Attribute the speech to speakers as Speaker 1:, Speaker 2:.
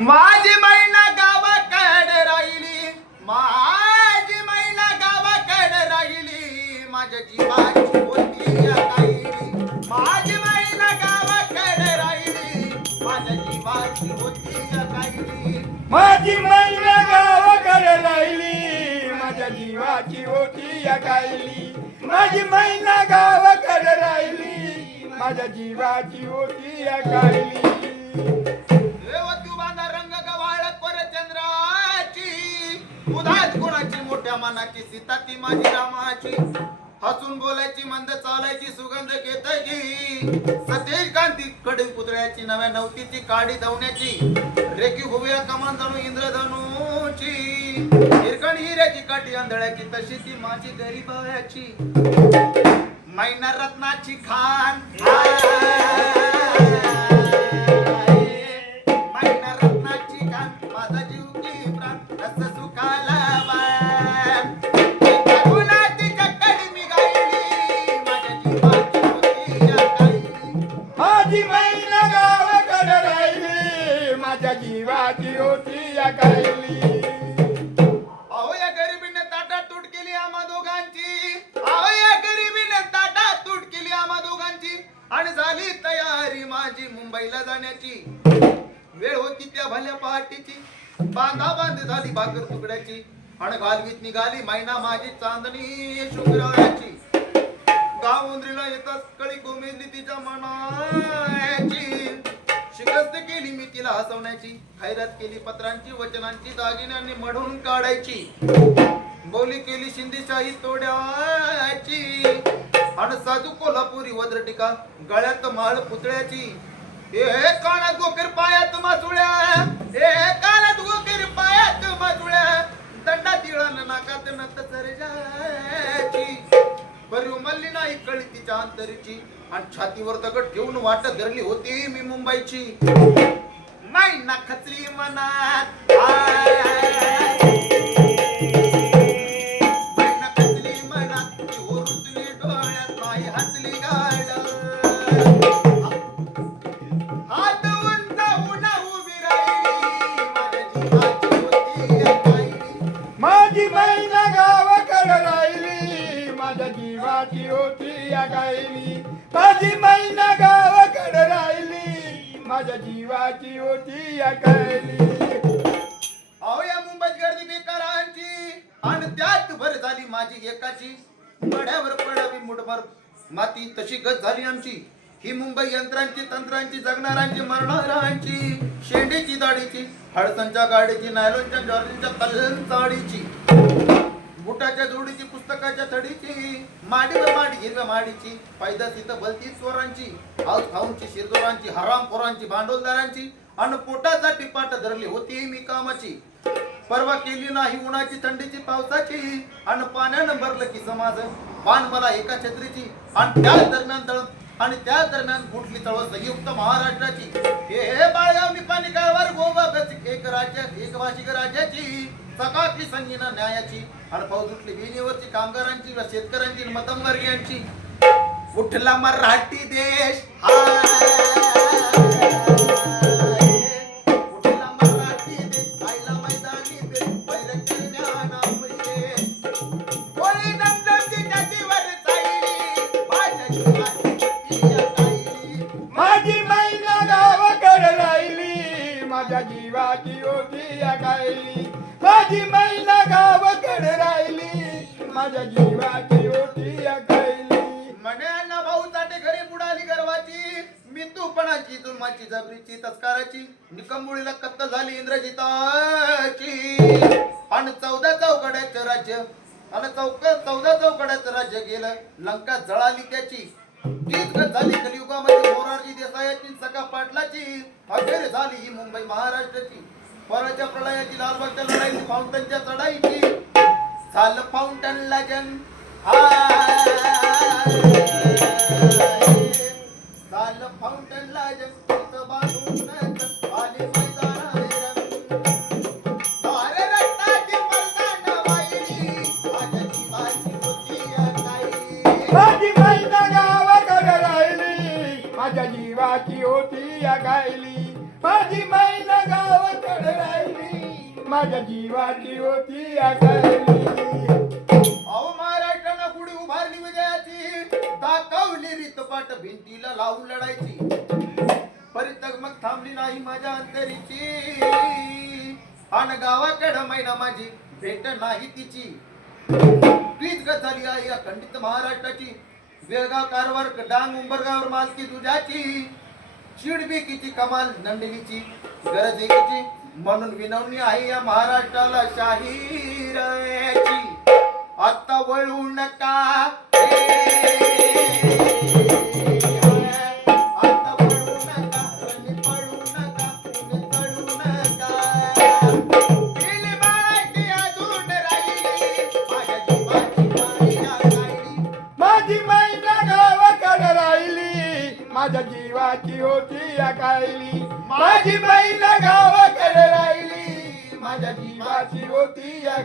Speaker 1: माझी महिना गावाकडे राहिली. माझी महिना गावाकडे राहिली. माझ्या जीवाची होती राहिली माझी महिना गावाकडे राहिली. माझ्या जीवाची होती राहिली
Speaker 2: माझी महिना गावाकडे राहिली. माझ्या जीवाची होती या गायली माझी महिना गावाकडे राहिली. माझ्या जीवाची होती या गायली
Speaker 1: उदात गुणाची मोठ्या मनाची सीता ती माझी रामाची. हसून बोलायची मंद चालायची सुगंध घेतायची. सतेज कांती कडे पुतळ्याची नव्या नवतीची काडी धावण्याची रेखी होऊया कमान जाणू इंद्रधनुची. हिरकण हिऱ्याची काठी आंधळ्याची तशी ती माझी गरीबाची. मैना रत्नाची खान. वेळ होती त्या भल्या पहाटेची. बांधा बांध झाली भाकर तुकड्याची. आणि घालवीत निघाली मैना माझी चांदणी शुक्रवारची गावंद्रीला येतात कळी कोमेजली तिच्या मनाची. शिकस्त केली मी तिला हसवण्याची. खैरात केली पत्रांची वचनांची दागिन्यांनी मढून काढायची. बोली केली शिंदेशाही तोड्याची. आणि साजू कोल्हापुरी वज्रटिका गळ्यात माळ पुतळ्याची. ए कानात गोकीर पायात मासुळ्या ए कानात गोकीर पायात मासुळ्या दंडा तिळान नाकात नत सरजाची. बरी उमलली नाही कळी तिच्या अंतरीची. आणि छातीवर दगड ठेवून वाट धरली होती मी मुंबईची. नाही ना खचली मनात जीवाची होती या
Speaker 2: गायली. माझी महिना गावाकडे राहिली. माझ्या जीवाची होती या गायली.
Speaker 1: अहो या मुंबईत गर्दी बेकारांची आणि त्यात भर झाली माझी एकाची. पड्यावर पडावी मुठभर. माती तशी गत झाली आमची. ही मुंबई यंत्रांची तंत्रांची जगणारांची मरणारांची शेंडीची दाढीची हळसणच्या गाडीची नायलोनच्या जॉर्जीच्या कल्लन चाळीची बुटाच्या जोडीची पुस्तकाच्या थडीची माडीवर माडी हिरव्या माडीची फायदा तिथं भलती स्वरांची हाऊस खाऊनची शिरदोरांची हरामखोरांची भांडवलदारांची अन पोटाचा टिपाट धरली होती मी कामाची. परवा केली नाही उन्हाची थंडीची पावसाची आणि पाण्यानं भरलं की समाज पान मला एका छत्रीची आणि त्या दरम्यान तळ आणि त्या दरम्यान फुटली तळ संयुक्त महाराष्ट्राची. हे हे मी पाणी काळवर गोवा एक राज्य एक भाषिक राज्याची. सकाळची संगीना न्यायाची आणि फौज उठली विनीवरची कामगारांची व शेतकऱ्यांची आणि मतमवर्गीयांची. उठला मराठी देश हा जीवाची
Speaker 2: गायली. माझी महिना गावाकडे राहिली. माझ्या जीवाची होती या गायली.
Speaker 1: म्हणे भाऊ चाटे घरी बुडाली गर्वाची. मी तूपणाची जुलमाची जबरीची तस्काराची. निकंबुळीला कत्तल झाली इंद्रजिताची. आणि चौदा चौकड्याचं राज्य. आणि चौक चौदा चौकड्याचं राज्य गेलं. लंका जळाली त्याची. झाली कलियुगामध्ये मोरारजी देसायाची सका पाटलाची. अखेर झाली ही मुंबई महाराष्ट्राची. पराच्या प्रलयाची लालबागच्या लढाईची फाउंटनच्या चढाईची झालं फाउंटनला जंग झालं
Speaker 2: माझी माझ्या जीवाची होती माझी माझ्या जीवाची होती या
Speaker 1: अहो महाराष्ट्रानं पुढे उभारली विजयाची. दाखवली रीतपाट भिंतीला लावून लढायची. परितग मग थांबली नाही माझ्या अंतरीची. आणि गावाकडं मैना माझी भेट नाही तिची. प्लीज ग झाली आई अखंडित महाराष्ट्राची. बेळगाव कारवार डांग उंबरगावर मालकी तुझ्याची चिडबिकीची कमाल नंदिनीची गरज एकीची म्हणून विनवणी आहे या महाराष्ट्राला शाहीराची आता वळू नका माझ्या जीवाची
Speaker 2: होती या माझी मैना गावाकडे राहिली. माझ्या जीवाची होती या